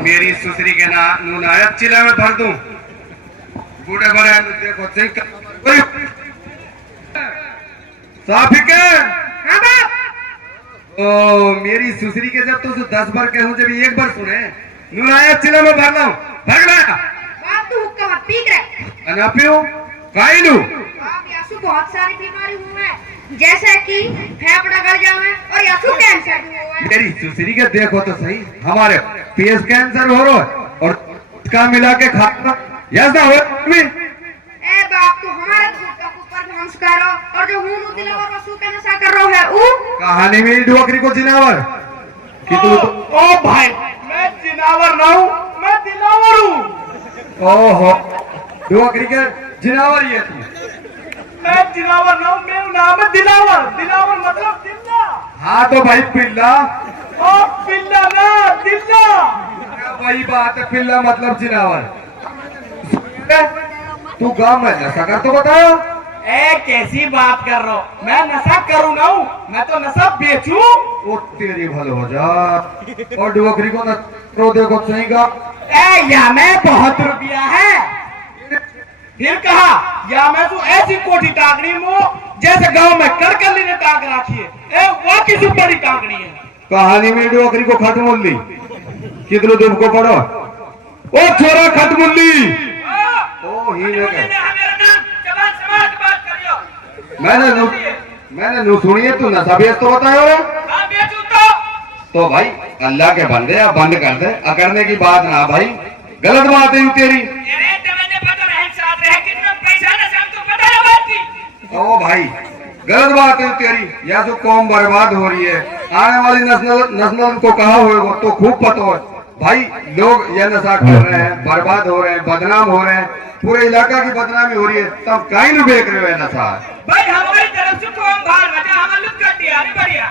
मेरी सुसरी के ना नायक चिल्ला में भर दूं बूढ़े बड़े देखो साफी के ओ मेरी सुसरी के जब तो 10 बार कहूं जब एक बार सुने नायक चिल्ला में भर लाऊं भर गया बाप तू हुक्का मत पी रहे ना पियो काई लू बाप यासु बहुत सारी बीमारी हुई है जैसे कि फेफड़ा गल जावे और यासु कैंसर हुआ है। मेरी सुसरी के देखो तो सही हमारे पेट कैंसर हो रहा है और इसका मिला के खाता ऐसा हो ए बाप तू हमारे खुद का ऊपर ध्वंस करो और जो हूं दिलावर वसु का नशा कर रहा है ऊ कहानी में डोकरी को जिनावर कि तू ओ भाई मैं जिनावर ना हूँ, मैं दिलावर हूँ। ओहो डोकरी के जिनावर ये तू मैं जिनावर ना हूँ, मेरा नाम है दिलावर। दिलावर मतलब दिल्ला। हाँ तो भाई पिल्ला ओ पिल्ला ना दिल्ला। वही बात है पिल्ला मतलब जिनावर। तू गाँव में नशा कर तो बताओ ए कैसी बात कर रहा हो, मैं नशा करूँ ना हूँ, मैं तो नशा बेचूं। वो तेरी भल हो जा और डोकरी को न तो देखो सही का ए या मैं बहुत रुपया है फिर कहा या मैं तो ऐसी कोठी टाकनी मो जैसे गांव में कड़कली ने टाक रखी है। ए वो किसी बड़ी टाकनी है। कहानी में डोकरी को खत्म मुल्ली कितने दिन को पढ़ो ओ छोरा खत्म मुल्ली ओ ही मैंने नु सुनिए तू नशा बेच तो बताया तो भाई अल्लाह के बंदे अब बंद कर दे अकड़ने की बात ना भाई गलत बात है तेरी। ओ भाई गलत बात है तेरी या तो कौम बर्बाद हो रही है आने वाली नस्ल को कहा होगा तो खूब पता है भाई लोग यह नशा कर रहे हैं बर्बाद हो रहे हैं बदनाम हो रहे हैं पूरे इलाका की बदनामी हो रही है तब कहीं नहीं बेच रहे हो नशा भाई हमारी तरफ से कौम बाहर बचा हमें लुट कर दिया नहीं बढ़िया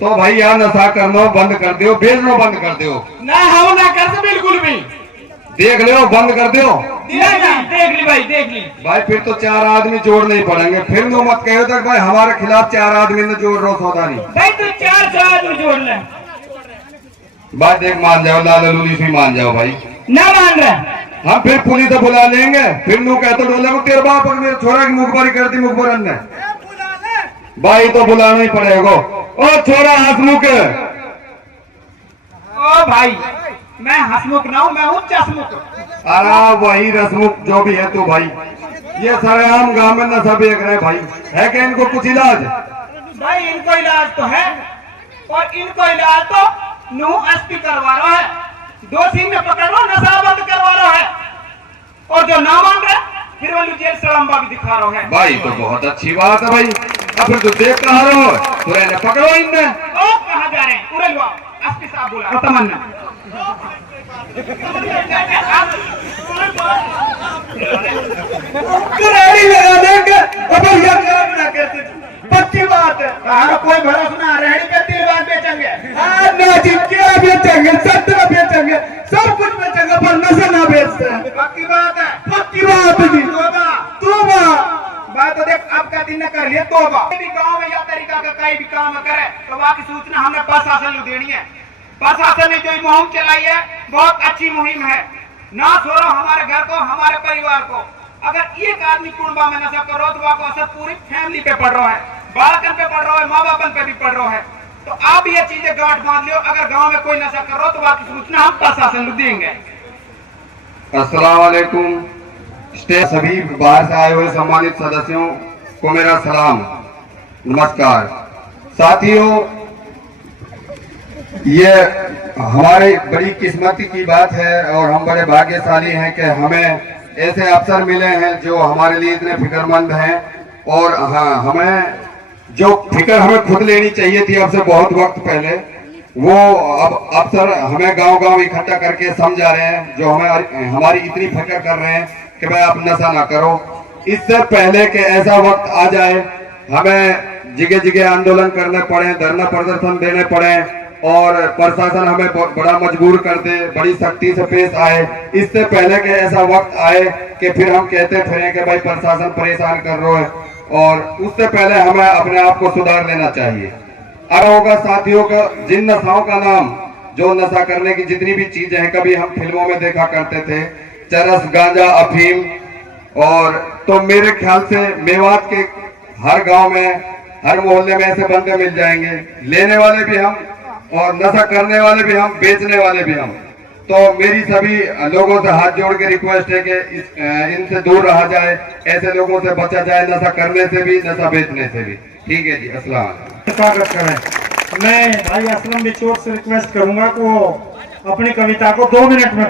तो भाई यह नशा करना बंद कर दो बेचना बंद कर दो ना हम ना कर दे बिल्कुल भी देख लो बंद कर दो देख ली भाई देख ली भाई फिर तो 4 आदमी जोड़ नहीं पड़ेंगे फिर नो मत कहो तक भाई हमारे खिलाफ 4 आदमी ने जोड़ रहा सौदा नहीं भाई तू 4 आदमी जोड़ ले भाई देख मान जाओ लाल लूली से मान जाओ भाई ना मान रहे हम फिर पुलिस बुला लेंगे फिर नू कहते डोले को तेरे बाप मेरे छोरा की मुखबारी कर दी मुखबरन ने भाई तो बुलाना ही पड़ेगा ओ छोरा हसमुख ओ भाई मैं हसमुख ना हूँ मैं हूँ चसमुख। अरे वही रसमुख जो भी है तू भाई ये सरेआम गांव में नशा बेच रहे भाई है क्या इनको कुछ इलाज भाई इनको इलाज तो है और इनको इलाज तो नू एसपी करवा रहा है 2 सिंह में पकड़ लो नशा बंद करवा रहा है और जो ना मान रहे फिर वो जेल सड़म्बा भी दिखा रहा है। भाई तो बहुत अच्छी बात है भाई अब फिर तो देख कहा रहे हो तो रहने पकड़ो इनने ओ कहाँ जा रहे हैं उड़े लो एसपी साहब बोला तमन्ना लगा देंगे अब यह काम ना करते पक्की बात है कहा कोई भरोसा ना रेहड़ी पे तेल बाग बेचेंगे ना जी क्या बेचेंगे संतरा बेचेंगे सब कुछ बेचेंगे पर नशा ना बेचते हैं पक्की बात है पक्की बात है जी तोबा बात तो देख अब का दिन न कर लिए तोबा भी गांव में या तरीका का कोई भी काम करे तो वहां की सूचना हमने प्रशासन को देनी है। प्रशासन ने जो मुहिम चलाई है बहुत अच्छी मुहिम है ना छोड़ो हमारे घर को हमारे परिवार को अगर एक आदमी कुंबा में नशा कर रहा तो वहां को असर पूरी फैमिली पे पड़ रहा है बालकन पे पड़ रहा है माँ बापन पे भी पड़ रहा है। तो आप ये चीजें गांठ बांध लो अगर गांव में कोई नशा कर रहा तो वहां की सूचना हम प्रशासन को देंगे। अस्सलाम वालेकुम स्टेज सभी बाहर से आए हुए सम्मानित सदस्यों को मेरा सलाम नमस्कार। साथियों ये हमारे बड़ी किस्मत की बात है और हम बड़े भाग्यशाली हैं कि हमें ऐसे अफसर मिले हैं जो हमारे लिए इतने फिक्रमंद हैं और हाँ हमें जो फिक्र हमें खुद लेनी चाहिए थी अब से बहुत वक्त पहले वो अब अफसर हमें गांव-गांव इकट्ठा करके समझा रहे हैं जो हमें हमारी इतनी फिक्र कर रहे हैं कि भाई आप नशा ना करो। इससे पहले कि ऐसा वक्त आ जाए हमें जगह जगह आंदोलन करने पड़े धरना प्रदर्शन देने पड़े और प्रशासन हमें बड़ा मजबूर कर दे बड़ी सख्ती से पेश आए इससे पहले कि ऐसा वक्त आए कि फिर हम कहते फिरे कि भाई प्रशासन परेशान कर रहा है और उससे पहले हमें अपने आप को सुधार लेना चाहिए। अब होगा साथियों का, जिन नशाओं का नाम, जो नशा करने की जितनी भी चीजें हैं, कभी हम फिल्मों में देखा करते थे, चरस, गांजा, अफीम, और तो मेरे ख्याल से मेवात के हर गांव में, हर मोहल्ले में ऐसे बंदे मिल जाएंगे, लेने वाले भी हम और नशा करने वाले भी हम, बेचने वाले भी हम। तो मेरी सभी लोगों से हाथ जोड़ के रिक्वेस्ट है कि इनसे दूर रहा जाए, ऐसे लोगों से बचा जाए, नशा करने से भी, नशा बेचने से भी। ठीक है जी, अस्सलाम वालेकुम। स्वागत करें। मैं भाई असलम बिचौर से रिक्वेस्ट करूंगा कि वो अपनी कविता को 2 मिनट में